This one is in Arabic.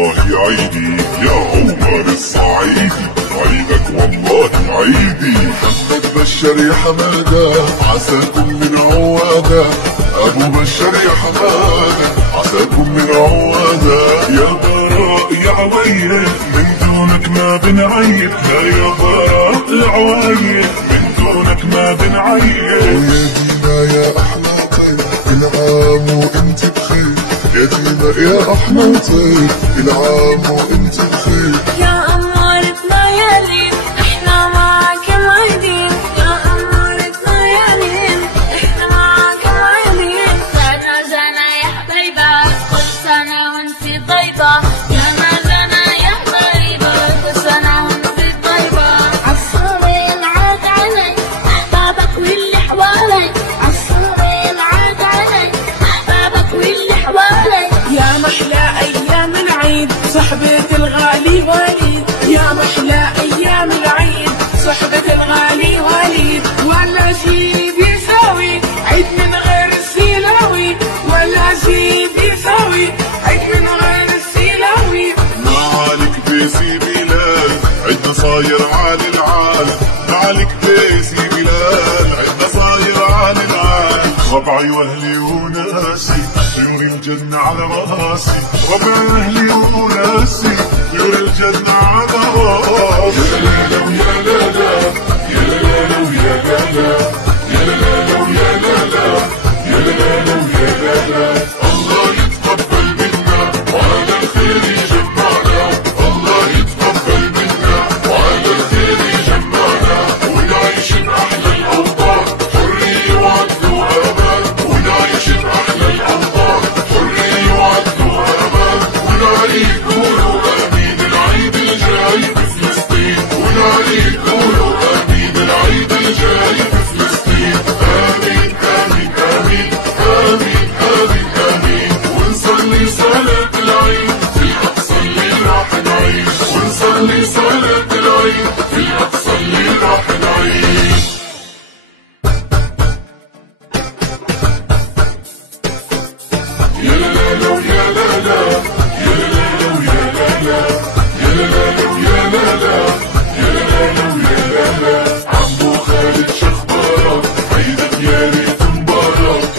والله عيدي يا عمر الصعيدي، عيدك والله عيدي. محمد بشر يا حمادة عساكم من عوادة، ابو بشر يا حمادة عساكم من عوادة. يا براء يا عويل من دونك ما بنعيد، يا براء يا عويل من دونك ما بنعيد. ويا دينا يا احلى طير كل عام وانت بخير، يا دينا يا احلى طير كل عام وانت بخير. يا أمارة ليالي احنا معاك معيدين، يا أمارة ليالي احنا معاك معيدين. سنة سنة يا حبيبة كل سنة وانت طيبة، يا ما سنة يا حبيبة كل سنة وانت طيبة. عالصور ينعاد علي أحبابك واللي حوالي، عالصور ينعاد علي أحبابك واللي حوالي. يا محلى أيام العيد صحبة الغالي وليد، يا محلى أيام العيد صحبة الغالي وليد. ولا شي بيساوي عيد من غير السيلاوي، ولا شي بيساوي عيد من غير السيلاوي. معالك بيسي بلال عدنا صاير عالي العالم، معالك بيسي بلال عدنا صاير عالي العالم. ربعي واهلي وناسي طيور الجنة على راسي، ربعي واهلي وناسي طيور الجنة على راسي. يا لالا ويا لالا يا لالا ويا لالا يا لالا ويا لالا يا لالا ويا لالا. الله يتقبل منا وعلى الخير يجمعنا، الله يتقبل منا وعلى الخير يجمعنا. ونعيش بأحلى الأوطان حرية وعدل وأمان، ونعيش بأحلى الأوطان حرية وعدل وأمان. ونعيد قولوا آمين العيد الجاي بفلسطين، ونعيد قولوا آمين العيد الجاي بفلسطين. آمين آمين آمين آمين آمين آمين. ونصلي صلاة العيد في الأقصى اللي راح نعيد، ونصلي صلاة العيد في الأقصى اللي راح نعيد. يا لالا ويا لالا يا لالا ويا لالا يا لالا ويا لالا يا لالا ويا لالا. عمو خالد شخبارك عيدك يا ريت مبارك.